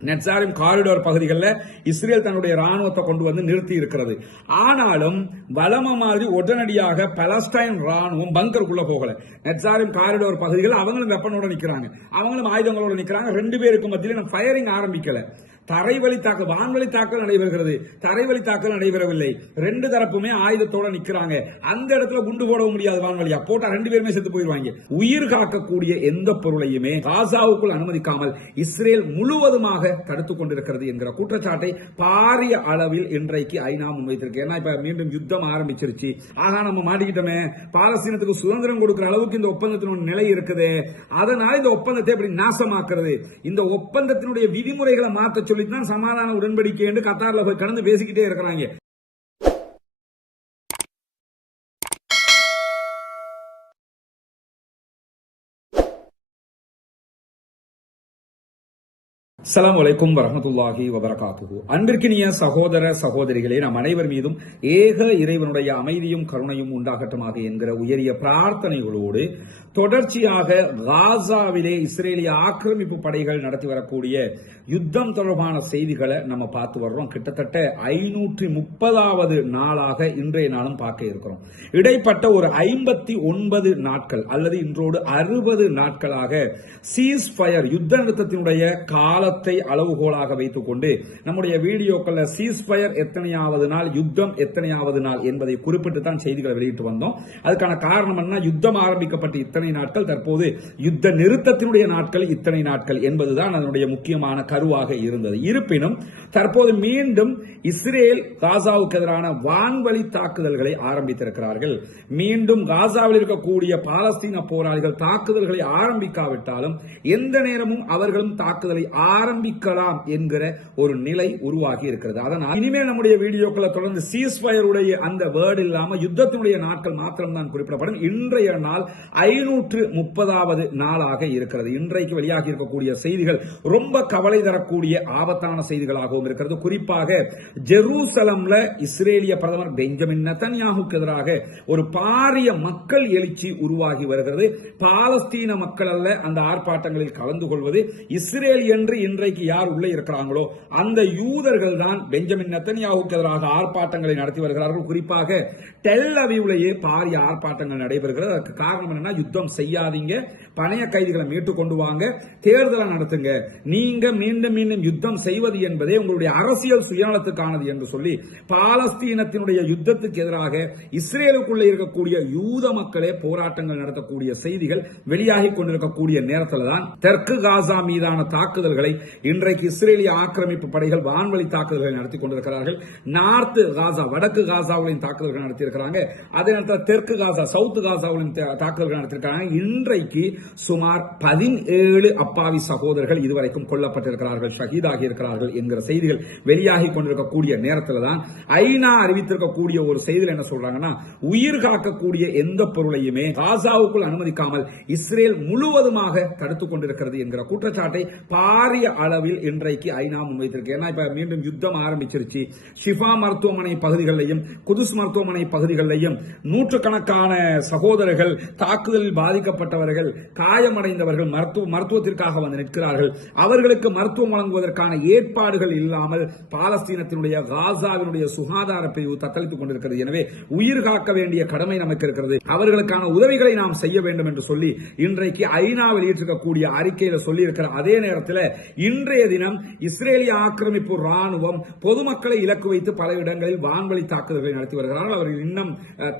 Netzarim corridor பகுதிகளில் Israel தன்னுடைய ராணுவத்தை கொண்டு வந்து நிறுத்தி இருக்கிறது. ஆனாலும் வலம மாதிரி உடனடியாக பலஸ்டைன் ராணுவம் பங்கருக்குள்ள போகல. நெட்சாரிம் காரிடோர் பகுதிகள் அவங்களும் வெப்பனோட நிக்கிறாங்க, அவங்களும் ஆயுதங்களோட நிக்கிறாங்க. 2 பேருக்கு மத்தியில் ஃபயரிங் ஆரம்பிக்கல. தரைவழி தாக்கல், வான்வழி தாக்கல் நடைபெறுகிறது, தரைவழி தாக்கல் நடைபெறவில்லை. 2 தரப்புமே ஆயுதத்தோட நிக்கிறாங்க. அந்த இடத்துல குண்டு போட முடியாது, வான்வழியா போட்டா 2 பேருமே செத்து போயிருவாங்க. உயிர் காக்கக்கூடிய எந்த பொருளையுமே காசாவுக்குள் அனுமதிக்காமல் இஸ்ரேல் முழுவதுமாக தடுத்துக் கொண்டிருக்கிறது என்கிற குற்றச்சாட்டை பாரிய அளவில் இன்றைக்கு ஐநா முன்வைத்திருக்கு. ஏன்னா இப்ப மீண்டும் யுத்தம் ஆரம்பிச்சிருச்சு. ஆகா நம்ம மாட்டிக்கிட்டோமே, பாலஸ்தீனத்துக்கு சுதந்திரம் கொடுக்கிற அளவுக்கு இந்த ஒப்பந்தத்தினுடைய நிலை இருக்குது. அதனால இந்த ஒப்பந்தத்தை எப்படி நாசமாக்குறது, இந்த ஒப்பந்தத்தினுடைய விதிமுறைகளை மாற்ற சமாதான உடன்படிக்கை என்று கத்தார்ல போய் கடந்து பேசிக்கிட்டே இருக்கிறாங்க. அஸ்ஸலாமு அலைக்கும் வரஹ்மத்துல்லாஹி வபரகாத்துஹு. அன்பிற்கினிய சகோதர சகோதரிகளே, நம் அனைவர் மீதும் ஏக இறைவனுடைய அமைதியும் கருணையும் உண்டாகட்டுமாக என்கிற உயரிய பிரார்த்தனைகளோடு தொடர்ச்சியாக காசாவிலே இஸ்ரேலிய ஆக்கிரமிப்பு படைகள் நடத்தி வரக்கூடிய யுத்தம் தொடர்பான செய்திகளை நம்ம பார்த்து வர்றோம். கிட்டத்தட்ட 530வது நாளாக இன்றைய நாளும் பார்க்க இருக்கிறோம். இடைப்பட்ட ஒரு 59 நாட்கள் அல்லது இன்றோடு 60 நாட்களாக சீஸ் ஃபயர் யுத்த நிறுத்தத்தினுடைய காலத்தை அளவுகோலாக வைத்துக் கொண்டு நம்முடைய வீடியோக்கள் சீஸ் ஃபயர் எத்தனையாவது நாள், யுத்தம் எத்தனையாவது நாள் என்பதை குறிப்பிட்டு தான் செய்திகளை வெளியிட்டு வந்தோம். அதுக்கான காரணம் என்ன, யுத்தம் ஆரம்பிக்கப்பட்டு இத்தனை நாட்கள், தற்போது யுத்த நிறுத்தத்தினுடைய நாட்கள் இத்தனை நாட்கள் என்பதுதான் அதனுடைய முக்கியமான கருவாக இருந்தது. இருப்பினும் தற்போது மீண்டும் இஸ்ரேல் காசாவுக்கு எதிரான வான்வழி தாக்குதல்களை ஆரம்பித்திருக்கிறார்கள். மீண்டும் காசாவில் இருக்கக்கூடிய பாலஸ்தீன போராளிகள் தாக்குதல்களை ஆரம்பிக்காவிட்டாலும் எந்த நேரமும் அவர்களும் தாக்குதலை ஆரம்பிக்கலாம் என்கிற ஒரு நிலை உருவாகி இருக்கிறது. அதனால் இனிமேல் நம்முடைய வீடியோக்களை தொடர்ந்து சீஸ் ஃபயருடைய அந்த வேர்டு இல்லாம யுத்தத்தினுடைய நாட்கள் மாத்திரம் தான் குறிப்பிடப்படும். இன்றைய நாள் 530வது நாளாக இருக்கிறது. இன்றைக்கு வெளியாகி இருக்கக்கூடிய செய்திகள் ரொம்ப கவலை தரக்கூடிய ஆபத்தான செய்திகளாகவும் இருக்கிறது. குறிப்பாக ஜெருசலம்ல இஸ்ரேலிய பிரதமர் பெஞ்சமின் நெதன்யாஹுக்கு எதிராக ஒரு பாரிய மக்கள் எழுச்சி உருவாகி வருகிறது. பாலஸ்தீன மக்கள் அல்ல அந்த ஆர்ப்பாட்டங்களில் கலந்து கொள்வது, இஸ்ரேல் என்று இன்றைக்கு யார் உள்ளே இருக்கிறாங்களோ அந்த யூதர்கள் தான் பெஞ்சமின் நெதன்யாஹுக்கு எதிராக ஆர்ப்பாட்டங்களை நடத்தி வருகிறார்கள். குறிப்பாக டெல் அவீவ்லேயே பாரிய ஆர்ப்பாட்டங்கள் நடைபெறுகிறது. அதற்கு காரணம் என்னன்னா, யுத்தம் செய்யாதீங்க, பணைய கைதிகளை மீட்டு கொண்டு வாங்க, தேர்தலை நடத்துங்க, நீங்க மீண்டும் மீண்டும் யுத்தம் செய்வது என்பதே உங்களுடைய அரசியல் சுயநலத்துக்கானது என்று சொல்லி பாலஸ்தீனத்தினுடைய யுத்தத்துக்கு எதிராக இஸ்ரேலுக்குள்ளே இருக்கக்கூடிய யூத மக்களே போராட்டங்கள் நடத்தக்கூடிய செய்திகள் வெளியாகி கொண்டிருக்கக்கூடிய நேரத்தில் தான் தெற்கு காசா மீதான தாக்குதல்களை இன்றைக்கு இஸ்ரேலிய ஆக்கிரமிப்பு படைகள் வான்வழி தாக்குதல்களை நடத்தி கொண்டிருக்கிறார்கள். நார்த் காசா, வடக்கு காசாவிலையும் தாக்குதல்கள் நடத்தியிருக்கிறாங்க. அதே நேரத்தில் தெற்கு காசா, சவுத் காசாவிலையும் தாக்குதல்கள் நடத்தியிருக்கிறாங்க. இன்றைக்கு சுமார் 17 அப்பாவி சகோதரர்கள் இதுவரைக்கும் கொல்லப்பட்டிருக்கிறார்கள், ஷஹீதாகி இருக்கிறார்கள் என்கிற செய்திகள் வெளியாகி கொண்டிருக்கக்கூடிய நேரத்தில் தான் ஐநா அறிவித்திருக்கக்கூடிய ஒரு செய்தியில் என்ன சொல்றாங்கன்னா, உயிர் காக்கக்கூடிய எந்த பொருளையுமே காசாவுக்குள் அனுமதிக்காமல் இஸ்ரேல் முழுவதுமாக தடுத்துக் கொண்டிருக்கிறது என்கிற குற்றச்சாட்டை பாரிய அளவில் இன்றைக்கு ஐநா முன்வைத்திருக்கு. ஏன்னா இப்ப மீண்டும் யுத்தம் ஆரம்பிச்சிருச்சு. ஷிஃபா மருத்துவமனை பகுதிகளிலையும் குதுஸ் மருத்துவமனை பகுதிகளிலையும் நூற்றுக்கணக்கான சகோதரர்கள், தாக்குதலில் பாதிக்கப்பட்டவர்கள், காயமடைந்தவர்கள் மருத்துவத்திற்காக வந்து நிற்கிறார்கள். அவர்களுக்கு மருத்துவம் வழங்குவதற்கான ஏற்பாடுகள் இல்லாமல் பாலஸ்தீனத்தினுடைய காசாவினுடைய சுகாதார பிரிவு தத்தளித்துக் கொண்டிருக்கிறது. எனவே உயிர் காக்க வேண்டிய கடமை நமக்கு இருக்கிறது, அவர்களுக்கான உதவிகளை நாம் செய்ய வேண்டும் என்று சொல்லி இன்றைக்கு ஐநா வெளியிட்டிருக்கக்கூடிய அறிக்கையில் சொல்லி இருக்கிற அதே நேரத்தில் இன்றைய தினம் இஸ்ரேலிய ஆக்கிரமிப்பு ராணுவம் பொதுமக்களை இலக்கு வைத்து பல இடங்களில் வான்வழி தாக்குதல்களை நடத்தி வருகிறார்கள். அவர்கள் இன்னும்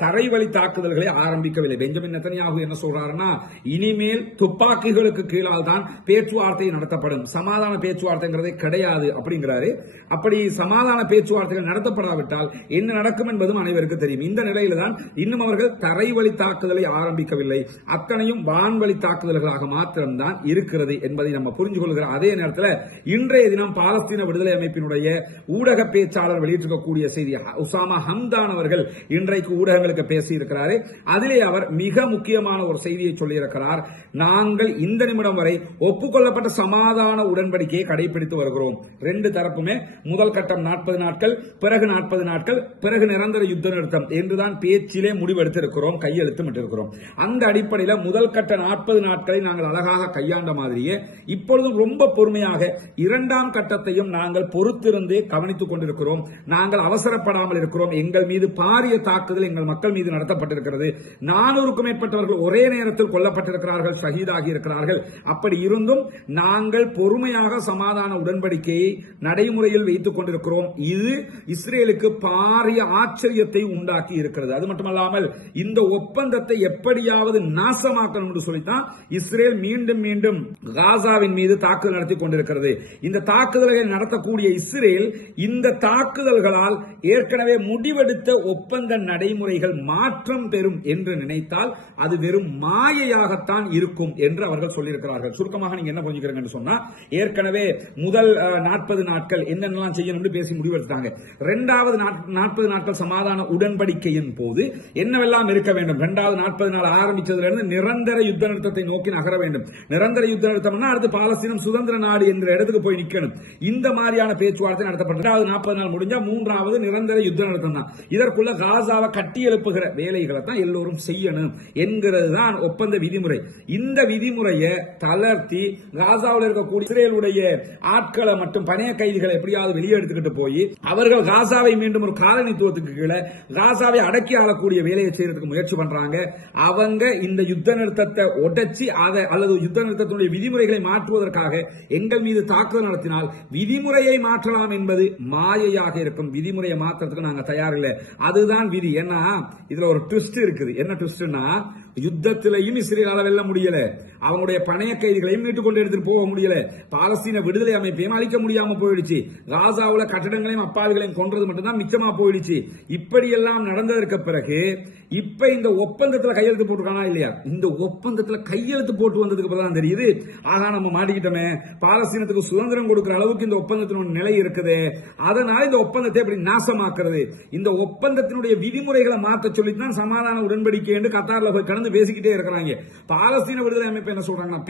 தரைவழி தாக்குதல்களை ஆரம்பிக்கவில்லை. பெஞ்சமின் நெதன்யாஹு என்ன சொல்றாருன்னா, இனிமேல் துப்பாக்கிகளுக்கு கீழால் தான் பேச்சுவார்த்தை நடத்தப்படும், சமாதான பேச்சுவார்த்தைங்கிறதே கிடையாது அப்படிங்கிறாரு. அப்படி சமாதான பேச்சுவார்த்தைகள் நடத்தப்படாவிட்டால் என்ன நடக்கும் என்பதும் அனைவருக்கும் தெரியும். இந்த நிலையில தான் இன்னும் அவர்கள் தரைவழி தாக்குதலை ஆரம்பிக்கவில்லை, அத்தனையும் வான்வழி தாக்குதல்களாக மாத்திரம்தான் இருக்கிறது என்பதை நம்ம புரிஞ்சு கொள்கிற அதே நேரத்தில் இன்றைய தினம் பாலஸ்தீன விடுதலை அமைப்பினுடைய ஊடக பேச்சாளர் வெளியிட்டிருக்கக்கூடிய செய்தி, உசாமா ஹம்தான் அவர்கள் இன்றைக்கு ஊடகங்களுக்கு பேசி இருக்கிறார். அதிலே அவர் மிக முக்கியமான ஒரு செய்தியை சொல்லியிருக்கிறார். நாங்கள் இந்த நிமிடம் வரை ஒப்புக்கொள்ளப்பட்ட சமாதான உடன்படிக்கையை கடைபிடித்து வருகிறோம். 2 தரப்புமே முதல் கட்டம் 40 நாட்கள், பிறகு 40 நாட்கள், பிறகு நிரந்தர யுத்த நிறுத்தம் என்றுதான் பேச்சிலே முடிவெடுத்திருக்கிறோம், கையெழுத்துமிட்டிருக்கிறோம். அந்த அடிப்படையில் முதல் கட்ட 40 நாட்களை நாங்கள் அழகாக கையாண்ட மாதிரியே இப்பொழுதும் ரொம்ப பொறுமையாக பொறுமையாக இரண்டாம் கட்டத்தையும் நாங்கள் பொறுத்திருந்து கவனித்துக் கொண்டிருக்கிறோம். நாங்கள் அவசரப்படாமல் இருக்கிறோம். எங்கள் மீது பாரிய தாக்குதல் எங்கள் மக்கள் மீது நடத்தப்பட்டிருக்கிறது. 400க்கும் மேற்பட்டவர்கள் ஒரே நேரத்தில் கொல்லப்பட்டிருக்கிறார்கள், ஷஹீதாகி இருக்கிறார்கள். அப்படி இருந்தும் நாங்கள் பொறுமையாக சமாதான உடன்படிக்கையை நடைமுறையில் வைத்துக் கொண்டிருக்கிறோம். இது இஸ்ரேலுக்கு பாரிய ஆச்சரியத்தை உண்டாக்கி இருக்கிறது. அது மட்டுமல்லாமல் இந்த ஒப்பந்தத்தை எப்படியாவது நாசமாக்கணும் என்று சொல்லித்தான் இஸ்ரேல் மீண்டும் மீண்டும் காசாவின் மீது தாக்குதல் நடத்தி கொண்டிருக்கிறது. இந்த தாக்குதல்களை நடத்தக்கூடிய இஸ்ரேல் இந்த தாக்குதல்களால் ஏற்கனவே முடிவெடுத்த ஒப்பந்த நடைமுறைகள் மாற்றம் பெறும் என்று நினைத்தால் அது வெறும் மாயையாகத்தான் இருக்கும் என்று அவர்கள் சொல்லியிருக்கிறார்கள். சுருக்கமாக நீங்க என்ன புரிஞ்சுக்கிறீங்கன்னு சொன்னா, ஏற்கனவே முதல் 40 நாட்கள் என்னென்னலாம் செய்யணும்னு பேசி முடிவெடுத்தாங்க. இரண்டாவது 40 நாட்கள் சமாதான உடன்படிக்கையின் போது என்னவெல்லாம் இருக்க வேண்டும், இரண்டாவது 40 நாள் ஆரம்பிச்சதிலிருந்து நிரந்தர யுத்த நிறுத்தத்தை நோக்கி நகர வேண்டும். நிரந்தர யுத்த நிறுத்தம்னா அடுத்து பாலஸ்தீனம் சுதந்திர நாடு என்கிற இடத்துக்கு போய் நிக்கணும். இந்த மாதிரியான பேச்சுவார்த்தை நடத்தப்பட்டது. 40 நாள் முடிஞ்சா மூன்றாவது நிரந்தர யுத்த நிறுத்தம் தான். இதற்குள்ள காசாவை கட்டி எழுப்புகிற வேலைகளை தான் எல்லோரும் செய்யணும் என்கிறது தான் ஒப்பந்த விதிமுறை. இந்த விதிமுறையை தளர்த்தி காசாவில் இருக்கக்கூடிய இஸ்ரேலுடைய ஆட்களை மற்றும் பணைய கைதிகளை எப்படியாவது வெளியே எடுத்துக்கிட்டு போய் அவர்கள் காசாவை மீண்டும் ஒரு காலனித்துவத்துக்கு கீழே காசாவை அடக்கி ஆளக்கூடிய வேலையை செய்யறதுக்கு முயற்சி பண்றாங்க. அவங்க இந்த யுத்த நிறுத்தத்தை உடைச்சி அதை அல்லது யுத்த நிறுத்தத்தினுடைய விதிமுறைகளை மாற்றுவதற்காக எங்கள் மீது தாக்குதல் நடத்தினால் விதிமுறையை மாற்றலாம் என்பது மாயையாக இருக்கும். விதிமுறையை மாற்றத்துக்கு நாங்க தயாரில்லை. அதுதான் விதி. ஏன்னா இதுல ஒரு ட்விஸ்ட் இருக்குது. என்ன ட்விஸ்ட்னா, யுத்தத்திலையும் இஸ்ரேலால வெல்ல முடியல, அவங்களுடைய பணைய கைதிகளையும் மீட்டுக் கொண்டு எடுத்துட்டு போக முடியல, பாலஸ்தீன விடுதலை அமைப்பையும் அழிக்க முடியாம போயிடுச்சு, காசாவுல கட்டடங்களையும் அப்பாவிகளையும் கொன்றது மட்டும்தான் மிச்சமா போயிடுச்சு. இப்படி எல்லாம் நடந்ததற்கு பிறகு இப்ப இந்த ஒப்பந்தத்துல கையெழுத்து போட்டுருக்கானா இல்லையா, இந்த ஒப்பந்தத்துல கையெழுத்து போட்டு வந்ததுக்கு பிறகு தெரியுது, ஆகா நம்ம மாட்டிக்கிட்டோமே, பாலஸ்தீனத்துக்கு சுதந்திரம் கொடுக்கிற அளவுக்கு இந்த ஒப்பந்தத்தினுடைய நிலை இருக்குது. அதனால இந்த ஒப்பந்தத்தை எப்படி நாசமாக்குறது, இந்த ஒப்பந்தத்தினுடைய விதிமுறைகளை மாற்ற சொல்லித்தான் சமாதான உடன்படிக்கை என்று கத்தார்ல போய் கடந்து பேசிக்கிட்டே இருக்கிறாங்க. பாலஸ்தீன விடுதலை அமைப்பு என்ன சொல்றாங்கன்னா,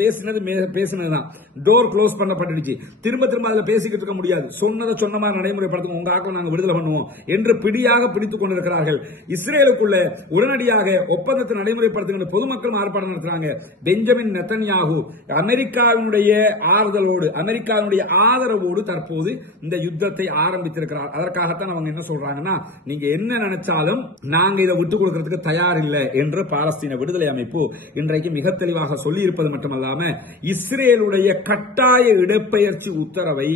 பேசினதுதான் டோர் க்ளோஸ் பண்ணப்பட்டுடுச்சு, திரும்ப திரும்ப அதுல பேசிக்கிட்டு இருக்க முடியாது, சொன்னதை சொன்ன மாதிரி நடைமுறைப்படுத்தும், உங்க ஆக்களை நாங்க விடுதலை பண்ணுவோம் என்று பிடியாக பிடித்துக் கொண்டிருக்கிறார்கள். இஸ்ரேலுக்குள்ள உடனடியாக ஒப்பந்தத்தை நடைமுறைப்படுத்துகின்ற பொதுமக்கள் ஆர்ப்பாட்டம் நடத்துறாங்க. பெஞ்சமின் நெத்தன்யாகு அமெரிக்காவினுடைய ஆறுதலோடு அமெரிக்காவினுடைய ஆதரவோடு தற்போது இந்த யுத்தத்தை ஆரம்பித்திருக்கிறார். அதற்காகத்தான் அவங்க என்ன சொல்றாங்கன்னா, நீங்க என்ன நினைச்சாலும் நாங்க இதை விட்டுக் கொடுக்கிறதுக்கு தயார் இல்லை என்று பாலஸ்தீன விடுதலை அமைப்பு இன்றைக்கு மிக தெளிவாக சொல்லி இருப்பது மட்டுமல்லாம இஸ்ரேலுடைய கட்டாய இடப்பெயர்ச்சி உத்தரவை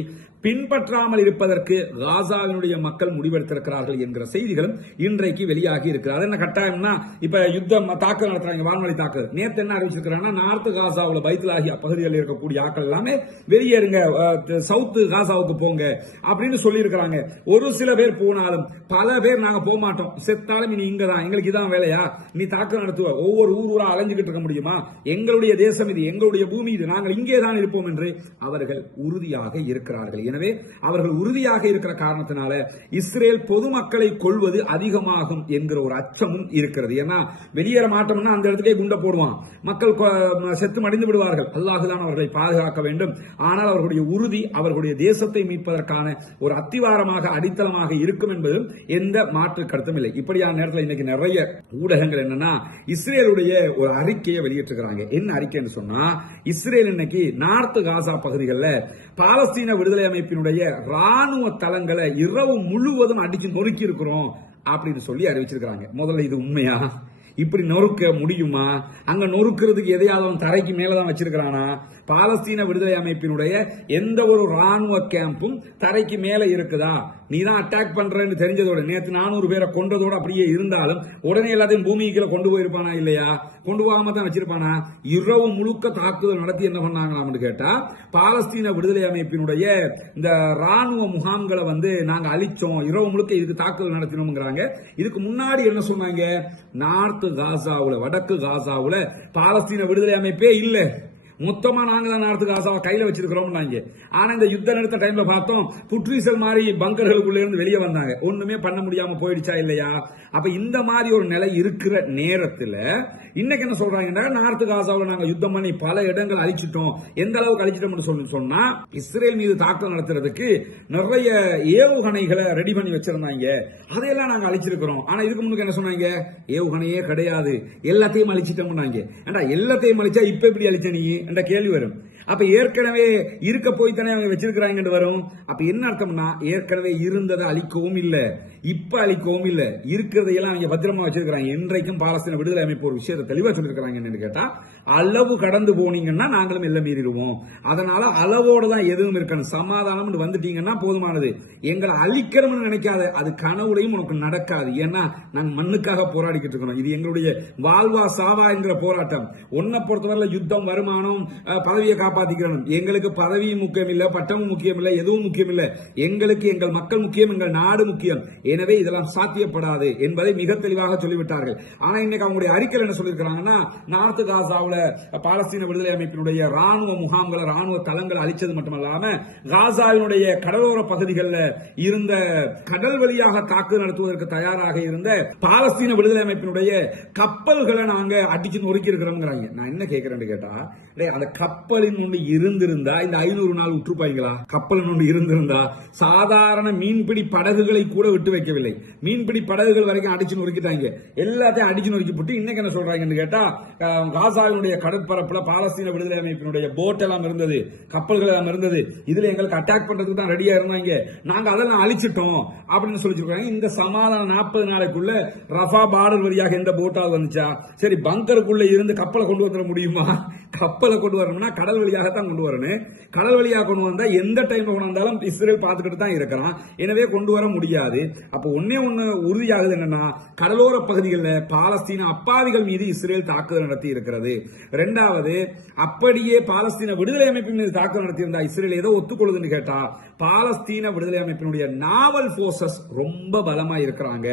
பின்பற்றாமல் இருப்பதற்கு காசாவினுடைய மக்கள் முடிவெடுத்திருக்கிறார்கள் என்கிற செய்திகளும் இன்றைக்கு வெளியாகி இருக்கிறது. என்ன கட்டாயம்னா, இப்ப யுத்தம் தாக்குதல் நடத்துறாங்க, வான்வழி தாக்குதல். நேற்று என்ன அறிவிச்சிருக்கிறாங்கன்னா, நார்த் காசாவில் பைத்துலாகிய பகுதிகளில் இருக்கக்கூடிய ஆட்கள் எல்லாமே வெளியேறுங்க, சவுத் காசாவுக்கு போங்க அப்படின்னு சொல்லி இருக்கிறாங்க. ஒரு சில பேர் போனாலும் பல பேர் நாங்க போக மாட்டோம், செத்தாலும் இனி இங்க தான், எங்களுக்கு இதான் வேலையா, நீ தாக்குதல் நடத்துவ, ஒவ்வொரு ஊரா அலைஞ்சுக்கிட்டு இருக்க முடியுமா, எங்களுடைய தேசம் இது, எங்களுடைய பூமி இது, நாங்கள் இங்கே தான் இருப்போம் என்று அவர்கள் உறுதியாக இருக்கிறார்கள். எனவே அவர்கள் உறுதியாக இருக்கிற காரணத்தினால இஸ்ரேல் பொதுமக்களை கொள்வது அதிகமாகும் என்கிற ஒரு அச்சமும் இருக்கிறது. ஏன்னா வெளியேற மாட்டோம்னா அந்த இடத்துக்கே குண்ட போடுவான், மக்கள் செத்து மடிந்து விடுவார்கள். அல்லாஹ்தான் அவர்களை பாதுகாக்க வேண்டும். ஆனால் அவர்களுடைய உறுதி அவர்களுடைய தேசத்தை மீட்பதற்கான ஒரு அத்திவாரமாக அடித்தளமாக இருக்கும் என்பதும் எந்த மாற்று கருத்தும் இல்லை. இப்படியான நேரத்தில் இன்னைக்கு நிறைய ஊடகங்கள் என்னன்னா, இஸ்ரேலுடைய ஒரு அறிக்கையை வெளியிட்டிருக்கிறாங்க. என்ன அறிக்கைன்னு சொன்னா, இஸ்ரேல் இன்னைக்கு நார்த் காசா பகுதிகளில் பாலஸ்தீன விடுதலை அமைப்பினுடைய ராணுவ தளங்களை இரவு முழுவதும் அடிச்சு நொறுக்கி இருக்கிறோம் அப்படின்னு சொல்லி அறிவிச்சிருக்கிறாங்க. முதல்ல இது உண்மையா? இப்படி நொறுக்க முடியுமா? அங்க நொறுக்கிறதுக்கு எதையாவது அவன் தரைக்கு மேலதான் வச்சிருக்கிறானா? பாலஸ்தீன விடுதலை அமைப்பினுடைய எந்த ஒரு ராணுவ கேம்பும் தரைக்கு மேல இருக்குதா? நீ தான் அட்டாக் பண்றன்னு தெரிஞ்சதோட, நேற்று 400 பேரை கொண்டதோட அப்படியே இருந்தாலும் உடனே எல்லாத்தையும் பூமிக்குள்ள கொண்டு போயிருப்பானா இல்லையா? கொண்டு போகாம தான் வச்சிருப்பானா? இரவு முழுக்க தாக்குதல் நடத்தி என்ன பண்ணாங்களாம்னு கேட்டா, பாலஸ்தீன விடுதலை அமைப்பினுடைய இந்த ராணுவ முகாம்களை நாங்க அழிச்சோம், இரவு முழுக்க இதுக்கு தாக்குதல் நடத்தினோம்ங்கிறாங்க. இதுக்கு முன்னாடி என்ன சொன்னாங்க, நார்த் காசாவுல வடக்கு காசாவுல பாலஸ்தீன விடுதலை அமைப்பே இல்ல, மொத்தமா நாங்க தான் நார்த் காசாவை கையில வச்சிருக்கிறோம். ஆனா இந்த யுத்த நிறுத்த டைம்ல பார்த்தோம், புற்றீசல் மாதிரி பங்கர்களுக்குள்ள இருந்து வெளியே வந்தாங்க, ஒண்ணுமே பண்ண முடியாம போயிடுச்சா இல்லையா? அப்ப இந்த மாதிரி ஒரு நிலை இருக்கிற நேரத்தில் இன்னைக்கு என்ன சொல்றாங்கன்னா, நார்த் காசாவில் நாங்க யுத்தம் பண்ணி பல இடங்கள் அழிச்சிட்டோம். எந்த அளவுக்கு அழிச்சிட்டோம்னு சொன்னா, இஸ்ரேல் மீது தாக்குதல் நடத்துறதுக்கு நிறைய ஏவுகணைகளை ரெடி பண்ணி வச்சிருந்தாங்க, அதையெல்லாம் நாங்க அழிச்சிருக்கிறோம். ஆனா இதுக்கு முன்னுக்கு என்ன சொன்னாங்க, ஏவுகணையே கிடையாது, எல்லாத்தையும் அழிச்சிட்டோம். எல்லாத்தையும் அழிச்சா இப்ப எப்படி அழிச்ச நீ என்ற கேள்வி வரும். அப்ப ஏற்கனவே இருக்க போய் தானே அவங்க வச்சிருக்கிறாங்க வரும். அப்ப என்ன அர்த்தம்னா ஏற்கனவே இருந்ததை அழிக்கவும் இல்ல, இப்ப அழிக்கவும் இல்ல, இருக்கிறதையெல்லாம் அவங்க பத்திரமா வச்சிருக்காங்க. இன்றைக்கும் பாலஸ்தீன விடுதலை அமைப்பு ஒரு விஷயத்தை தெளிவா சொல்லிருக்காங்க. கேட்டா அளவு கடந்து போனீங்கன்னா நாங்களும் எல்லாம் மீறிடுவோம். அதனால அளவோட தான் எதுவும் இருக்கணும். சமாதானம் வந்துட்டீங்கன்னா போதுமானது. எங்களை அழிக்கணும்னு நினைக்காத, அது கனவுலையும் உனக்கு நடக்காது. ஏன்னா நாங்க மண்ணுக்காக போராடிக்கிட்டு இருக்கோம். இது எங்களுடைய வாழ்வா சாவா என்கிற போராட்டம். உன்னை பொறுத்தவரை யுத்தம், வருமானம், பதவியை காப்பாத்திக்கிறோம். எங்களுக்கு பதவியும் முக்கியம் இல்ல, பட்டமும் முக்கியம் இல்ல, எதுவும் முக்கியம் இல்ல. எங்களுக்கு எங்கள் மக்கள் முக்கியம், எங்கள் நாடு முக்கியம். எனவே இதெல்லாம் சாத்தியப்படாது என்பதை மிக தெளிவாக சொல்லிவிட்டார்கள். ஆனா இன்னைக்கு அவங்களுடைய அறிக்கையில் என்ன சொல்லியிருக்கிறாங்கன்னா, நார்த் காசாவில் பாலஸ்தீன விடுதலை அமைப்பினுடைய ராணுவ முகாம்களை, ராணுவ தளங்களை அழிச்சது மட்டுமல்லாம காசாவினுடைய கடலோர பகுதிகளில் இருந்த கடல் வழியாக தாக்குதல் நடத்துவதற்கு தயாராக இருந்த பாலஸ்தீன விடுதலை அமைப்பினுடைய கப்பல்களை நாங்க அடிச்சு நொறுக்கி இருக்கிறோம். நான் என்ன கேட்கிறேன்னு கேட்டா, அந்த கப்பலின் ஒன்று இருந்திருந்தா இந்த 500 நாள் விட்டுருப்பாங்களா? கப்பலின் ஒன்று இருந்திருந்தா சாதாரண மீன்பிடி படகுகளை கூட விட்டு வைக்கவில்லை. மீன்பிடி படகுகள் வரைக்கும் அடிச்சு நொறுக்கிட்டாங்க. எல்லாத்தையும் அடிச்சு நொறுக்கி போட்டு இன்னைக்கு என்ன சொல்றாங்கன்னு கேட்டா, காசாவினுடைய கடற்பரப்புல பாலஸ்தீன விடுதலை அமைப்பினுடைய போட் எல்லாம் இருந்தது, கப்பல்கள் எல்லாம் இருந்தது. இதுல எங்களுக்கு அட்டாக் பண்றதுக்கு தான் ரெடியா இருந்தாங்க. நாங்க அதெல்லாம் அழிச்சிட்டோம் அப்படின்னு சொல்லிச்சிருக்காங்க. இந்த சமாதானம் 40 நாளைக்குள்ள ரஃபா பார்டர் வழியாக எந்த போட்டால் வந்துச்சா? சரி, பங்கருக்குள்ள இருந்து கப்பலை கொண்டு வர முடியுமா? கப்பலை கொண்டு வரணும்னா கடல் வழியாகத்தான் கொண்டு வரணும். கடல் வழியாக கொண்டு வந்தா எந்த டைம்ல கொண்டு வந்தாலும் இஸ்ரேல் பார்த்துக்கிட்டு தான் இருக்கிறான். எனவே கொண்டு வர முடியாது. அப்போ ஒன்னே ஒண்ணு உறுதியாகுது, என்னன்னா கடலோர பகுதிகளில் பாலஸ்தீன அப்பாவிகள் மீது இஸ்ரேல் தாக்குதல் நடத்தி இருக்கிறது. இரண்டாவது, அப்படியே பாலஸ்தீன விடுதலை அமைப்பின் மீது தாக்குதல் நடத்தியிருந்தா இஸ்ரேல் ஏதோ ஒத்துக்கொள்ளுதுன்னு கேட்டா, பாலஸ்தீன விடுதலை அமைப்பினுடைய நாவல் போர்சஸ் ரொம்ப பலமா இருக்கிறாங்க.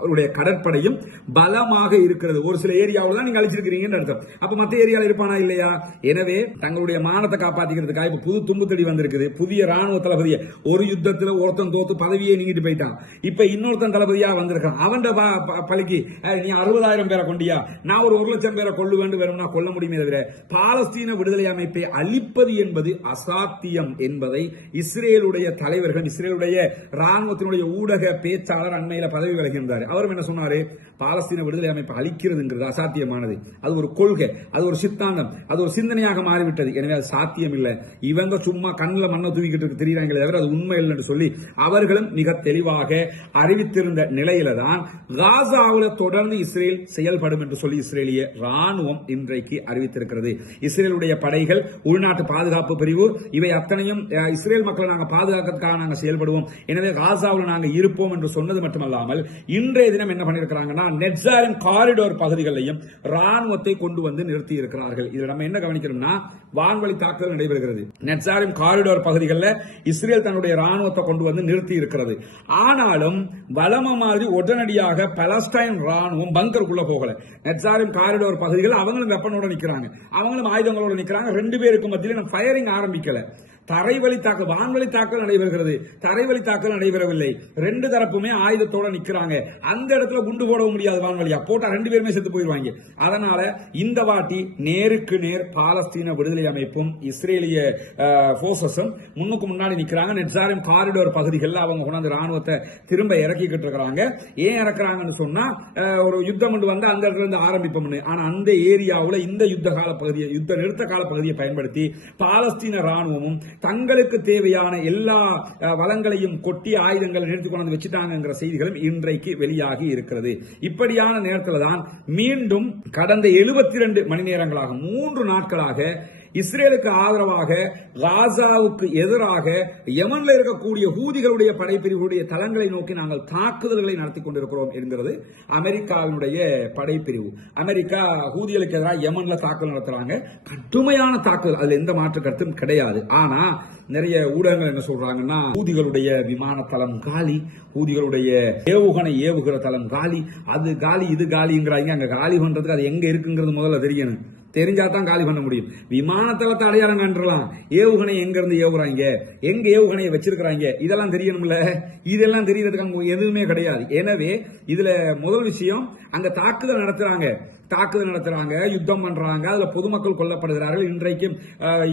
அவருடைய கடற்படையும் பலமாக இருக்கிறது. ஒரு சில ஏரியாவில் தான் நீங்க அழிச்சிருக்கிறீங்கன்னு அர்த்தம். அப்ப மற்ற ஏரியாவில் இருப்பானா இல்லையா? எனவே தங்களுடைய மானத்தை காப்பாத்திக்கிறதுக்காக இப்ப புது தும்பு தடி வந்திருக்குது. புதிய ராணுவ தளபதியை ஒரு யுத்தத்தில் ஒருத்தன் தோத்து பதவியை நீங்கிட்டு போயிட்டான். இப்ப இன்னொருத்தன் தளபதியா வந்திருக்கான். அவன் பழிக்கு நீ 60,000 பேரை கொண்டியா, நான் ஒரு 1,00,000 பேரை கொள்ள வேண்டும் வேணும்னா கொல்ல முடியுமே தவிர பாலஸ்தீன விடுதலை அமைப்பை அழிப்பது என்பது அசாத்தியம் என்பதை இஸ்ரேலுடைய தலைவர்கள், இஸ்ரேலுடைய ராணுவத்தினுடைய ஊடக பேச்சாளர் அண்மையில பதவி விலகியிருந்தார். அவரும் என்ன சொன்னாரு? பாலஸ்தீன விடுதலை அமைப்பை அழிக்கிறதுங்கிறது அசாத்தியமானது. அது ஒரு கொள்கை, அது ஒரு சித்தாந்தம், அது ஒரு சிந்தனையாக மாறிவிட்டது. எனவே அது சாத்தியம் இல்லை. இவங்க சும்மா கண்ணில் மண்ணை தூக்கிட்டு தெரியுறாங்களே தவிர அது உண்மை இல்லை என்று சொல்லி அவர்களும் மிக தெளிவாக அறிவித்திருந்த நிலையில தான் காசாவில் தொடர்ந்து இஸ்ரேல் செயல்படும் என்று சொல்லி இஸ்ரேலிய ராணுவம் இன்றைக்கு அறிவித்திருக்கிறது. இஸ்ரேலுடைய படைகள், உள்நாட்டு பாதுகாப்பு பிரிவு, இவை அத்தனையும் இஸ்ரேல் மக்களை நாங்கள் பாதுகாக்கிறதுக்காக நாங்கள் செயல்படுவோம், எனவே காசாவில் நாங்கள் இருப்போம் என்று சொன்னது மட்டுமல்லாமல் இன்றைய தினம் என்ன பண்ணிருக்கிறாங்கன்னா, நெட்சாரிம் காரிடோர் பகுதிகளையும் ராணுவத்தை கொண்டு வந்து நிறுத்தி இருக்கிறார்கள். இதுல நம்ம என்ன கவனிக்கிறோம்னா, வான்வழி தாக்குதல் நடைபெறுகிறது. நெட்சாரிம் காரிடோர் பகுதிகளில் இஸ்ரேல் தன்னுடைய ராணுவத்தை கொண்டு வந்து நிறுத்தி இருக்கிறது. ஆனாலும் வலம மாதிரி உடனடியாக பாலஸ்டைன் ராணுவம் பங்கருக்குள்ள போகல. நெட்சாரிம் காரிடோர் பகுதிகள் அவங்களும் வெப்பனோட நிக்கிறாங்க, அவங்களும் ஆயுதங்களோட நிக்கிறாங்க. 2 பேருக்கும் மத்தியில் ஃபயரிங் ஆரம்பிக்கல. தரைவழி தாக்கல், வான்வழி தாக்கல் நடைபெறுகிறது, தரைவழி தாக்கல் நடைபெறவில்லை. 2 தரப்புமே ஆயுதத்தோட நிக்கிறாங்க. அந்த இடத்துல குண்டு போட முடியாது, வான்வழியா போட்டா 2 பேருமே செத்து போயிருவாங்க. அதனால இந்த வாட்டி நேருக்கு நேர் பாலஸ்தீன விடுதலை அமைப்பும் இஸ்ரேலிய போர்சஸும் முன்னுக்கு முன்னாடி நிக்கிறாங்க. நெட்சாரிம் காரிடோர் பகுதிகளில் அவங்க கொண்டாந்து ராணுவத்தை திரும்ப இறக்கிக்கிட்டு இருக்கிறாங்க. ஏன் இறக்குறாங்கன்னு சொன்னா, ஒரு யுத்தம் வந்து அந்த இடத்துல இருந்து ஆரம்பிப்போம்னு. ஆனா அந்த ஏரியாவில் இந்த யுத்த கால பகுதியை, யுத்த நிறுத்த கால பகுதியை பயன்படுத்தி பாலஸ்தீன ராணுவமும் தங்களுக்கு தேவையான எல்லா வளங்களையும் கொட்டி ஆயுதங்களை நிறுத்திக் கொண்டு வச்சுட்டாங்க செய்திகளும் இன்றைக்கு வெளியாகி இருக்கிறது. இப்படியான நேரத்தில் தான் மீண்டும் கடந்த 72 மணி நேரங்களாக 3 நாட்களாக இஸ்ரேலுக்கு ஆதரவாக காசாவுக்கு எதிராக யமன்ல இருக்கக்கூடிய ஹூதிகளுடைய படைப்பிரிவுடைய தளங்களை நோக்கி நாங்கள் தாக்குதல்களை நடத்தி கொண்டிருக்கிறோம் என்கிறது அமெரிக்காவினுடைய படைப்பிரிவு. அமெரிக்கா ஹூதிகளுக்கு எதிராக யமன்ல தாக்குதல் நடத்துறாங்க. கடுமையான தாக்குதல், அதுல எந்த மாற்று கருத்தும் கிடையாது. ஆனா நிறைய ஊடகங்கள் என்ன சொல்றாங்கன்னா, ஹூதிகளுடைய விமான தளம் காலி, ஹூதிகளுடைய ஏவுகணை ஏவுகிற தளம் காலி, அது காலி இது காலிங்கிறாங்க. அங்க காலி பண்றதுக்கு அது எங்க இருக்குங்கிறது முதல்ல தெரியணும். தெரிஞ்சாதான் காலி பண்ண முடியும். விமானத்தளத்தை அடையாளம் கண்டுலாம், ஏவுகணை எங்க இருந்து ஏவுறாங்க, எங்க ஏவுகணையை வச்சிருக்கிறாங்க, இதெல்லாம் தெரியணும்ல. இதெல்லாம் தெரியறதுக்கு அங்க எதுவுமே கிடையாது. எனவே இதுல முதல் விஷயம், அங்க தாக்குதல் நடத்துறாங்க, தாக்குதல் நடத்துறாங்க, யுத்தம் பண்றாங்க, அதுல பொதுமக்கள் கொல்லப்படுகிறார்கள். இன்றைக்கும்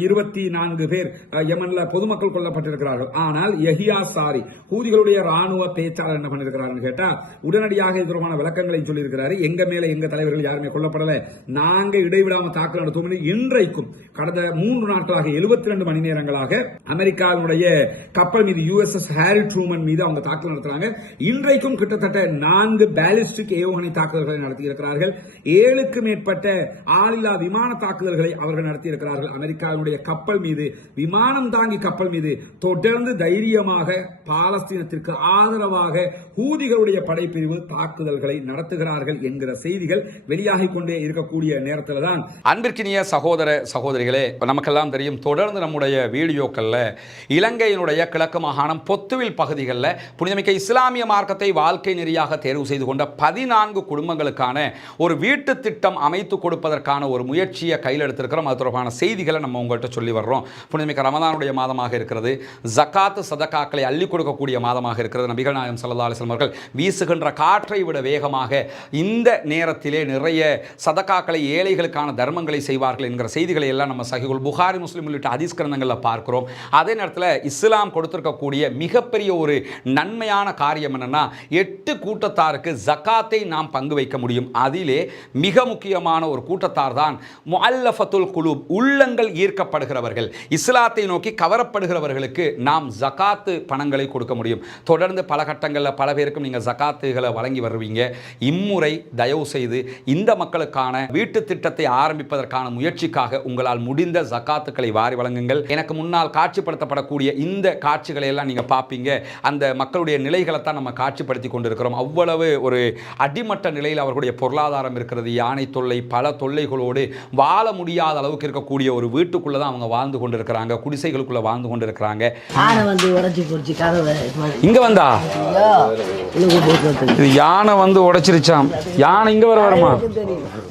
24 பேர் யமன்ல பொதுமக்கள் கொல்லப்பட்டிருக்கிறார்கள். ஆனால் யஹியா சாரி ஹூதிகளுடைய ராணுவ பேச்சாளர் என்ன பண்ணிருக்கிறார் கேட்டா உடனடியாக இது தொடர்பான விளக்கங்களை சொல்லியிருக்கிறார். எங்க மேல எங்க தலைவர்கள் யாருமே கொல்லப்படல, நாங்க இடைவிடாம தாக்குதல் நடத்துவோம். இன்றைக்கும் கடந்த 3 நாட்களாக 72 மணி நேரங்களாக அமெரிக்காவுடைய கப்பல் மீது USS ஹாரி ட்ரூமன் மீது அவங்க தாக்குதல் நடத்துறாங்க. இன்றைக்கும் கிட்டத்தட்ட 4 பாலிஸ்டிக் ஏவுகணை தாக்குதல்களை நடத்தியிருக்கிறார்கள். 7க்கு மேற்பட்ட ஆளில்லா விமான தாக்குதல்களை அவர்கள் நடத்தியிருக்கிறார்கள். அமெரிக்காவுடைய கப்பல் மீது, விமானம் தாங்கி கப்பல் மீது தொடர்ந்து தைரியமாக பாலஸ்தீனத்திற்கு ஆதரவாக ஹூதிகளுடைய படைப்பிரிவு தாக்குதல்களை நடத்துகிறார்கள் என்கிற செய்திகள் வெளியாகிக் கொண்டே இருக்கக்கூடிய நேரத்தில் தான் அன்பிற்கினிய சகோதர சகோதரிகளே, நமக்கெல்லாம் தெரியும், தொடர்ந்து நம்முடைய வீடியோக்கள்ல இலங்கையினுடைய கிழக்கு மாகாணம் பொத்துவில் பகுதிகளில் புனிதமிக்க இஸ்லாமிய மார்க்கத்தை வாழ்க்கை நெறியாக தேர்வு செய்து கொண்ட 14 குடும்பங்களுக்கான ஒரு வீட்டு திட்டம் அமைத்து கொடுப்பதற்கான ஒரு முயற்சியை கையில் எடுத்திருக்கிறோம். அது தொடர்பான செய்திகளை நம்ம உங்கள்கிட்ட சொல்லி வர்றோம். புனிதமிக்க ரமதானுடைய மாதமாக இருக்கிறது, ஜகாத்து சதகாக்களை அள்ளி கொடுக்கக்கூடிய மாதமாக இருக்கிறது. நபிகள் நாயகம் ஸல்லல்லாஹு அலைஹி வஸல்லம் அவர்கள் வீசுகின்ற காற்றை விட வேகமாக இந்த நேரத்திலே நிறைய சதகாக்களை, ஏழைகளுக்கான தர்மங்களை செய்வார்கள் என்கிற செய்திகளை எல்லாம் நம்ம சஹீஹுல் புகாரி, முஸ்லிம் உள்ளிட்ட ஹதீஸ் கிரந்தங்களில் பார்க்கிறோம். அதே நேரத்தில் இஸ்லாம் கொடுத்திருக்கக்கூடிய மிகப்பெரிய ஒரு நன்மையான காரியம் என்னன்னா 8 கூட்டத்தாருக்கு ஜகாத்தை நாம் பங்கு வைக்க முடியும். அதிலே மிக முக்கியமான ஒரு கூட்டத்தார் தான் முஅல்லஃபத்துல் குலூப், உள்ளங்கள் ஈர்க்கப்படுகிறவர்கள், இஸ்லாத்தை நோக்கி கவரப்படுகிறவர்களுக்கு நாம் ஜகாத்து பணங்களை கொடுக்க முடியும். தொடர்ந்து பல கட்டங்களில் பல பேருக்கும் நீங்கள் ஜகாத்துகளை வழங்கி வருவீங்க. இம்முறை தயவு செய்து இந்த மக்களுக்கான வீட்டு திட்டத்தை ஆரம்பிப்பதற்கான முயற்சிக்காக உங்களால் முடிந்த ஜகாத்துக்களை வாரி வழங்குங்கள். எனக்கு முன்னால் காட்சிப்படுத்தப்படக்கூடிய இந்த காட்சிகளை எல்லாம் நீங்கள் பார்ப்பீங்க. அந்த மக்களுடைய நிலைகளை தான் நம்ம காட்சிப்படுத்தி கொண்டிருக்கிறோம். அவ்வளவு ஒரு அடிமட்ட நிலையில் அவர்களுடைய பொருளாதாரம் இருக்கிறது. யானை தொல்லை, பல தொல்லைகளோடு வாழ முடியாத அளவுக்கு இருக்கக்கூடிய ஒரு வீட்டுக்குள்ள தான் அவங்க வாழ்ந்து கொண்டிருக்கிறாங்க, குடிசைகளுக்குள்ள வாழ்ந்து கொண்டிருக்கிறாங்க. இங்க வந்தா இது யானை வந்து உடைச்சிருச்சாம். யானை இங்க வரமா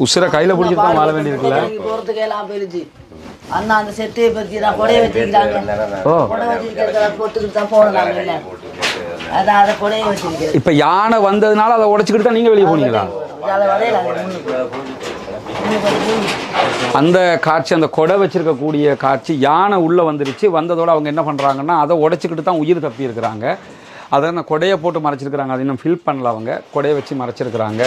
உசுர கையில பிடிச்சி தான் வாழ வேண்டியிருக்குல்ல. அந்த செட்டை பத்தி நான் கொடைய வச்சிருக்காங்க. இப்ப யானை வந்ததுனால அதை உடைச்சுக்கிட்டு தான் நீங்க வெளியே போனீங்களா? அந்த காட்சி, அந்த கொடை வச்சிருக்கக்கூடிய காட்சி, யானை உள்ள வந்துருச்சு. வந்ததோட அவங்க என்ன பண்றாங்கன்னா அதை உடைச்சுக்கிட்டு தான் உயிர் தப்பி இருக்கிறாங்க. அதை நான் கொடையை போட்டு மறைச்சிருக்கிறாங்க. அதை இன்னும் ஃபில் பண்ணல, அவங்க கொடையை வச்சு மறைச்சிருக்கிறாங்க.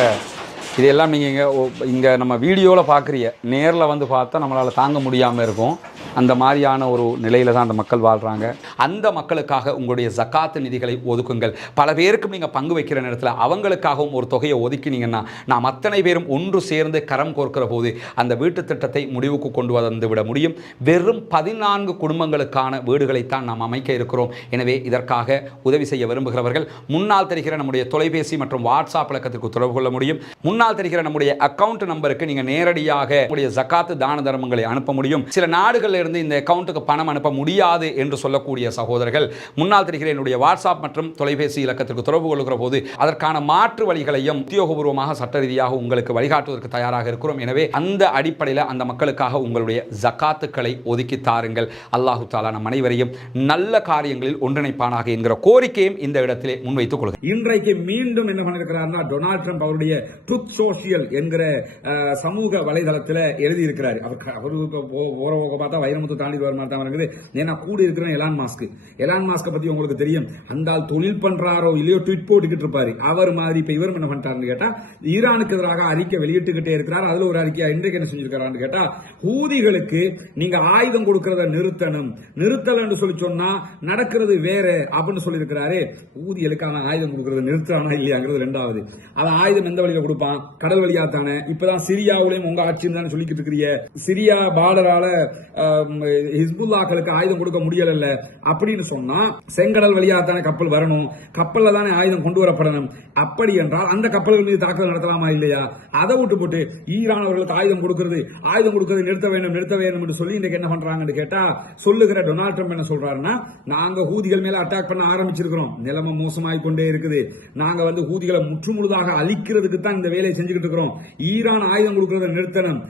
இதெல்லாம் நீங்கள் இங்கே நம்ம வீடியோவில் பார்க்குறீங்க, நேரில் வந்து பார்த்தா நம்மளால் தாங்க முடியாமல் இருக்கும். அந்த மாதிரியான ஒரு நிலையில் தான் அந்த மக்கள் வாழ்கிறாங்க. அந்த மக்களுக்காக உங்களுடைய ஜகாத்து நிதிகளை ஒதுக்குங்கள். பல பேருக்கும் நீங்கள் பங்கு வைக்கிற நேரத்தில் அவங்களுக்காகவும் ஒரு தொகையை ஒதுக்கினீங்கன்னா நாம் அத்தனை பேரும் ஒன்று சேர்ந்து கரம் கோர்க்கிற போது அந்த வீட்டு திட்டத்தை முடிவுக்கு கொண்டு வந்து விட முடியும். வெறும் 14 குடும்பங்களுக்கான வீடுகளைத்தான் நாம் அமைக்க இருக்கிறோம். எனவே இதற்காக உதவி செய்ய விரும்புகிறவர்கள் முன்னால் தெரிகிற நம்முடைய தொலைபேசி மற்றும் வாட்ஸ்அப் இலக்கத்திற்கு தொடர்பு கொள்ள முடியும். முன்னால் தெரிகிற நம்முடைய அக்கவுண்ட் நம்பருக்கு நீங்க நேரடியாக நம்முடைய ஜகாத்து தான தர்மங்களை அனுப்ப முடியும். சில நாடுகளில் இருந்து இந்த அக்கவுண்ட்டுக்கு பணம் அனுப்ப முடியாது என்று சொல்லக்கூடிய சகோதரர்கள் முன்னால் தெரிகிற என்னுடைய வாட்ஸ்அப் மற்றும் தொலைபேசி இலக்கத்திற்கு தொடர்பு கொள்கிற போது அதற்கான மாற்று வழிகளையும் உத்தியோகபூர்வமாக சட்ட ரீதியாக உங்களுக்கு வழிகாட்டுவதற்கு தயாராக இருக்கிறோம். எனவே அந்த அடிப்படையில் அந்த மக்களுக்காக உங்களுடைய ஜகாத்துக்களை ஒதுக்கி தாருங்கள். அல்லாஹு தஆலா நம் அனைவரையும் நல்ல காரியங்களில் ஒன்றிணைப்பானாக என்கிற கோரிக்கையும் இந்த இடத்திலே முன்வைத்துக் கொள்கிறேன். இன்றைக்கு மீண்டும் என்ன பண்ணிருக்கிறார்னா டொனால்ட் ட்ரம்ப் அவருடைய ட்ரூத் சோஷியல் என்கிற சமூக வலைதளத்தில் எழுதியிருக்கிறார். அவரு பார்த்தா வைரமுத்து தாண்டி வர மாதிரி தான் இருக்குது. ஏன்னா கூட இருக்கிற எலான் மாஸ்கை பத்தி உங்களுக்கு தெரியும். அந்த தொழில் பண்றாரோ இல்லையோ ட்வீட் போட்டுக்கிட்டு இருப்பாரு. அவர் மாதிரி இப்ப இவரும் என்ன பண்ணிட்டாருன்னு கேட்டா ஈரானுக்கு எதிராக அறிக்கை வெளியிட்டுக்கிட்டே இருக்கிறார். அதுல ஒரு அறிக்கை இன்றைக்கு என்ன செஞ்சிருக்காரு கேட்டா ஹூதிகளுக்கு நீங்க ஆயுதம் கொடுக்கறத நிறுத்தல் என்று சொல்லி சொன்னா நடக்கிறது வேற அப்படின்னு சொல்லி இருக்கிறாரு. ஊதிகளுக்கான ஆயுதம் கொடுக்கறத நிறுத்தானா இல்லையாங்கிறது ரெண்டாவது. அவன் ஆயுதம் எந்த வழியில கொடுப்பான்? கடல் வழியா தானே. இப்பதான் சிரியாவிலையும் உங்க ஆட்சி தானே சொல்லிக்கிட்டு இருக்கிறீங்க. சிரியா பார்டரால ஹிஸ்புல்லாக்களுக்கு ஆயுதம் கொடுக்க முடியல அப்படின்னு சொன்னா செங்கடல் வழியா தானே கப்பல் வரணும், கப்பல்ல தானே ஆயுதம் கொண்டு வரப்படணும். அப்படி என்றால் அந்த கப்பல்கள் மீது தாக்குதல் நடத்தலாமா இல்லையா? அதை விட்டு போட்டு ஈரான் அவர்களுக்கு ஆயுதம் கொடுக்கிறது நிறுத்த வேண்டும் என்று சொல்லி இன்னைக்கு என்ன பண்றாங்கன்னு கேட்டா சொல்லுகிற டொனால்ட் ட்ரம்ப் என்ன சொல்றாருன்னா நாங்க ஹூதிகள் மேல அட்டாக் பண்ண ஆரம்பிச்சிருக்கிறோம், நிலைமை மோசமாய் கொண்டே இருக்குது, நாங்க ஹூதிகளை முற்றுமுழுதாக அழிக்கிறதுக்கு தான் இந்த வேலையை செஞ்சுக்கிட்டு இருக்கிறோம், ஈரான் ஆயுதம் கொடுக்கறத நிறுத்தணும்,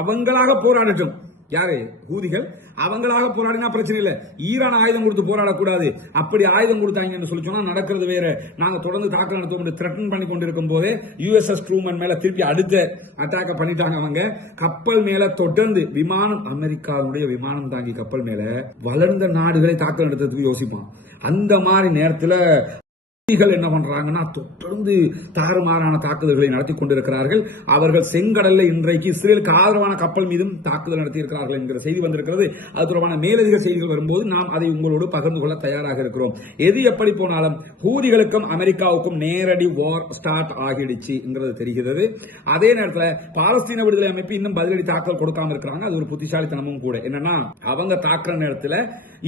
அவங்களாக போராடட்டும், யாரு? ஹூதிகள். அவங்களாக போராடினா பிரச்சனை இல்லை. ஈரான் ஆயுதம் கொடுத்து போராடக்கூடாது. அப்படி ஆயுதம் கொடுத்தாங்கன்னு சொல்லி சொன்னா நடக்கிறது வேற. நாங்க தொடர்ந்து தாக்கல் நடத்துவோம் த்ரெட்டன் பண்ணி கொண்டிருக்கும் போதே USS ட்ரூமன் மேல திருப்பி அடுத்த அட்டாக்க பண்ணிட்டாங்க. அவங்க கப்பல் மேல தொடர்ந்து விமானம், அமெரிக்காவுடைய விமானம் தாங்கி கப்பல் மேல வளர்ந்த நாடுகளை தாக்கல் நடத்துறதுக்கு யோசிப்பான். அந்த மாதிரி நேரத்துல என்ன பண்றாங்கன்னா தொடர்ந்து தாறுமாறான தாக்குதல்களை நடத்தி கொண்டிருக்கிறார்கள். அவர்கள் செங்கடல்ல இன்றைக்கு இஸ்ரேலுக்கு ஆதரவான கப்பல் மீதும் தாக்குதல் நடத்தி இருக்கிறார்கள் என்கிற செய்தி வந்திருக்கிறது. அது தொடர்பான மேலதிக செய்திகள் வரும்போது நாம் அதை உங்களோடு பகிர்ந்து கொள்ள தயாராக இருக்கிறோம். எது எப்படி போனாலும் ஹூதிகளுக்கும் அமெரிக்காவுக்கும் நேரடி வார் ஸ்டார்ட் ஆகிடுச்சுங்கிறது தெரிகிறது. அதே நேரத்தில் பாலஸ்தீன விடுதலை அமைப்பு இன்னும் பதிலடி தாக்கல் கொடுக்காம இருக்கிறாங்க. அது ஒரு புத்திசாலித்தனமும் கூட. என்னன்னா அவங்க தாக்குற நேரத்தில்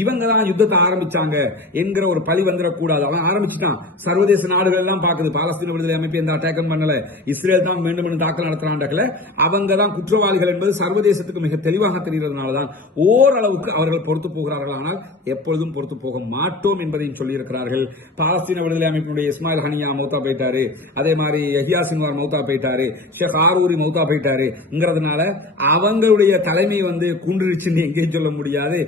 இவங்க தான் யுத்தத்தை ஆரம்பிச்சாங்க என்கிற ஒரு பழி வந்துடக்கூடாது. அவன் ஆரம்பிச்சுட்டான். சர்வதேச நாடுகள் எல்லாம் பாக்குது பாலஸ்தீன விடுதலை அமைப்பு எந்த அட்டாக்கும் பண்ணல, இஸ்ரேல் தான் மீண்டும் தாக்கல் நடத்துறாங்க, அவங்க தான் குற்றவாளிகள் என்பது சர்வதேசத்துக்கு மிக தெளிவாக தெரிகிறதுனாலதான் ஓரளவுக்கு அவர்கள் பொறுத்து போகிறார்கள். ஆனால் எப்பொழுதும் பொறுத்து போக மாட்டோம் என்பதையும் சொல்லியிருக்கிறார்கள். பாலஸ்தீன விடுதலை அமைப்பினுடைய இஸ்மாயில் ஹனியா மௌத்தா போயிட்டாரு, அதே மாதிரி யஹ்யா சின்வார் மௌத்தா போயிட்டாரு, ஷேக் ஆரூரி மௌத்தா போயிட்டாருங்கிறதுனால அவங்களுடைய தலைமை கூண்டுருச்சுன்னு எங்கேயும் சொல்ல முடியாது.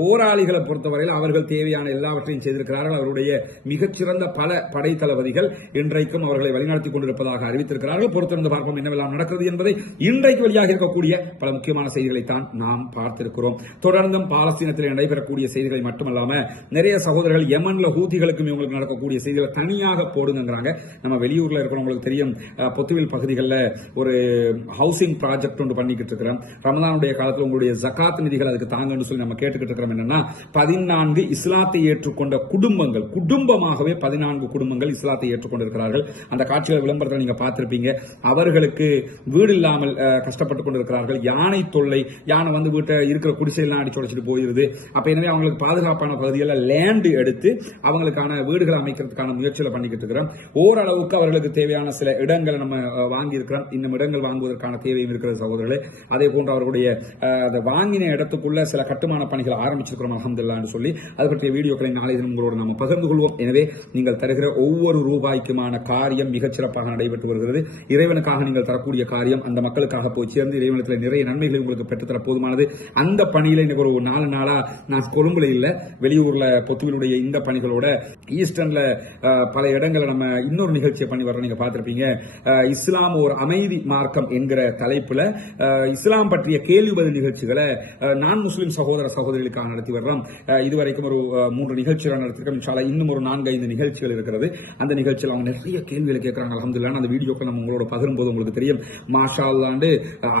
போராளிகளை பொறுத்தவரையில் அவர்கள் தேவையான எல்லாவற்றையும் செய்திருக்கிறார்கள். அவருடைய மிகச்சிறந்த பல படை தளபதிகள் இன்றைக்கும் அவர்களை வழிநடத்திக் கொண்டிருப்பதாக அறிவித்திருக்கிறார்கள். பொறுத்திருந்து பார்ப்போம் என்னவெல்லாம் நடக்கிறது என்பதை. இன்றைக்கு வெளியாக இருக்கக்கூடிய பல முக்கியமான செய்திகளை தான் நாம் பார்த்திருக்கிறோம். தொடர்ந்தும் பாலஸ்தீனத்தில் நடைபெறக்கூடிய செய்திகளை மட்டுமல்லாம நிறைய சகோதரர்கள் யமன்ல ஹூதிகளுக்கும் இவங்களுக்கு நடக்கக்கூடிய செய்திகளை தனியாக போடுங்கிறாங்க. நம்ம வெளியூர்ல இருக்கிறவங்களுக்கு தெரியும், பொத்துவில் பகுதிகளில் ஒரு ஹவுசிங் ப்ராஜெக்ட் ஒன்று பண்ணிக்கிட்டு இருக்கிறோம். ரமதானுடைய காலத்தில் உங்களுடைய ஜகாத் நிதிகள் அதுக்கு தாங்கன்னு சொல்லி நம்ம கேட்டுக்கிட்டு இருக்கிறோம். என்னன்னா 14 இஸ்லாத்தை ஏற்றுக்கொண்ட குடும்பங்கள், குடும்பமாகவே 14 குடும்பங்கள் இஸ்லாத்தை ஏற்றுக்கொண்டிருக்கிறார்கள். அந்த காட்சிகள் விளம்பரத்தில் நீங்க பார்த்திருப்பீங்க. அவர்களுக்கு வீடு இல்லாமல் கஷ்டப்பட்டுக் கொண்டிருக்கிறார்கள். யானை தொல்லை, யானை வீட்டை இருக்கிற குடிசையெல்லாம் அடிச்சு உடைச்சிட்டு போயிருது. அப்ப எனவே அவங்களுக்கு பாதுகாப்பான பகுதிகளில் லேண்ட் எடுத்து அவங்களுக்கான வீடுகளை அமைக்கிறதுக்கான முயற்சிகளை பண்ணிக்கிட்டு இருக்கிறோம். ஓரளவுக்கு அவர்களுக்கு தேவையான சில இடங்களை நம்ம வாங்கி இருக்கிறோம். இன்னும் இடங்கள் வாங்குவதற்கான தேவையும் இருக்கிறது சகோதரர்களே. அதே போன்று அவர்களுடைய வாங்கின இடத்துக்குள்ள சில கட்டுமான பணிகள் ஆரம்பிச்சிருக்கிறோம் அல்ஹம்துலில்லாஹ்னு சொல்லி அது பற்றிய வீடியோக்களை நாளை தினம் உங்களோடு நம்ம பகிர்ந்து கொள்வோம். எனவே நீங்கள் தருகிற ஒவ்வொரு ரூபாய்க்குமான காரியம் மிகச்சிறப்பாக நடைபெற்று வருகிறது. இறைவனுக்காக நீங்கள் தரக்கூடிய காரியம் அந்த மக்களுக்காக போய் சேர்ந்து இறைவனத்தில் நிறைய நன்மைகளை உங்களுக்கு பெற்றுத்தர போதுமானது. அந்த பணியில இன்னைக்கு ஒரு 4 நாளா நான் கொழும்புல இல்ல, வெளியூர்ல பொத்துவிலுடைய இந்த பணிகளோட ஈஸ்டர்ன்ல பல இடங்களை நம்ம இன்னொரு நிகழ்ச்சியை பண்ணி வர்றோம். நீங்க பார்த்திருப்பீங்க. இஸ்லாம் ஒரு அமைதி மார்க்கம் என்கிற தலைப்புல இஸ்லாம் பற்றிய கேள்வி பதில் நிகழ்ச்சிகளை நான் முஸ்லிம் சகோதர சகோதரிகளுக்காக நடத்தி வர்றோம். இதுவரைக்கும் ஒரு 3 நிகழ்ச்சிகள் நடத்திருக்கோம். இன்ஷால்லா இன்னும் ஒரு 4-5 நிகழ்ச்சிகள் இருக்கிறது. அந்த நிகழ்ச்சியில் அவங்க நிறைய கேள்விகளை கேட்கறாங்க. அல்ஹம்துலில்லாஹ். அந்த வீடியோக்கள் நம்ம உங்களோட பகிரும்போது உங்களுக்கு தெரியும், மாஷா அல்லாஹ்னு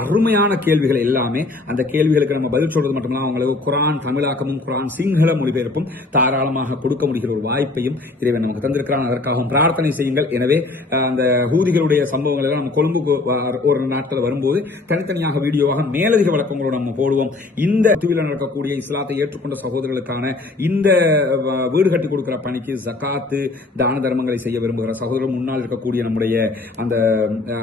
அருமையான கேள்விகள் எல்லாமே. அந்த கேள்விகளுக்கு நம்ம பதில் சொல்றது மட்டுமல்ல, அவங்களுக்கு குர்ஆன் தமிழாக்கமும் குர்ஆன் சிங்கள மொழிபெயர்ப்பும் தாராளமாக கொடுக்க முடிகிற ஒரு வாய்ப்பையும் இறைவன் நமக்கு தந்திருக்கிறான். அதற்காகவும் பிரார்த்தனை செய்யுங்கள். எனவே அந்த ஹூதிகளுடைய சம்பவங்கள் எல்லாம் நம்ம கொழும்புக்கு ஒரு நாட்கள் வரும்போது தனித்தனியாக வீடியோவாக மேலதிக விளக்கங்களோடு நம்ம போடுவோம். இந்த துவில நடக்கக்கூடிய இஸ்லாத்தை ஏற்றுக்கொண்ட சகோதரர்களுக்கான இந்த வீடு கட்டி கொடுக்கிற பணிக்கு ஜகாத்து தான தர்மங்களை செய்ய விரும்புகிற சகோதரர் முன்னால் இருக்கக்கூடிய நம்முடைய அந்த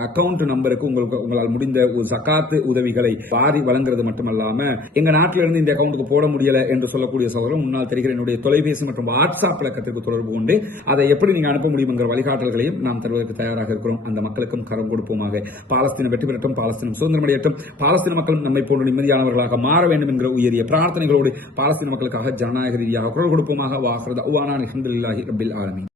அக்கவுண்ட் நம்பருக்கு உங்களால் முடிந்த ஜகாத்து உதவிகளை வாரி வழங்குறது மட்டுமல்லாம எங்க நாட்டில இருந்து இந்த அக்கவுண்ட்டுக்கு போட முடியல என்று சொல்லக்கூடிய சகோதரர் முன்னால் தெரிகிற என்னுடைய தொலைபேசி மற்றும் வாட்ஸ்அப் இலக்கத்திற்கு தொடர்பு கொண்டு அதை எப்படி நீங்க அனுப்ப முடியும் என்கிற வழிகாட்டல்களையும் நாம் தருவதற்கு தயாராக இருக்கிறோம். அந்த மக்களுக்கும் கரம் கொடுப்போமாக. பாலஸ்தீனம் வெற்றி பெறட்டும், பாலஸ்தீனம் சுதந்திரமடையட்டும், பாலஸ்தீன மக்களும் நம்மை போன்ற நிம்மதியானவர்களாக மாற வேண்டும் என்கிற உயரிய பிரார்த்தனைகளோடு பாலஸ்தீன மக்களுக்காக ஜனநாயக ரீதியாக குரல் கொடுப்போமாக. வாஹிரு தஅவானா அல்ஹம்துலில்லாஹி ரப்பில் ஆலமீன்.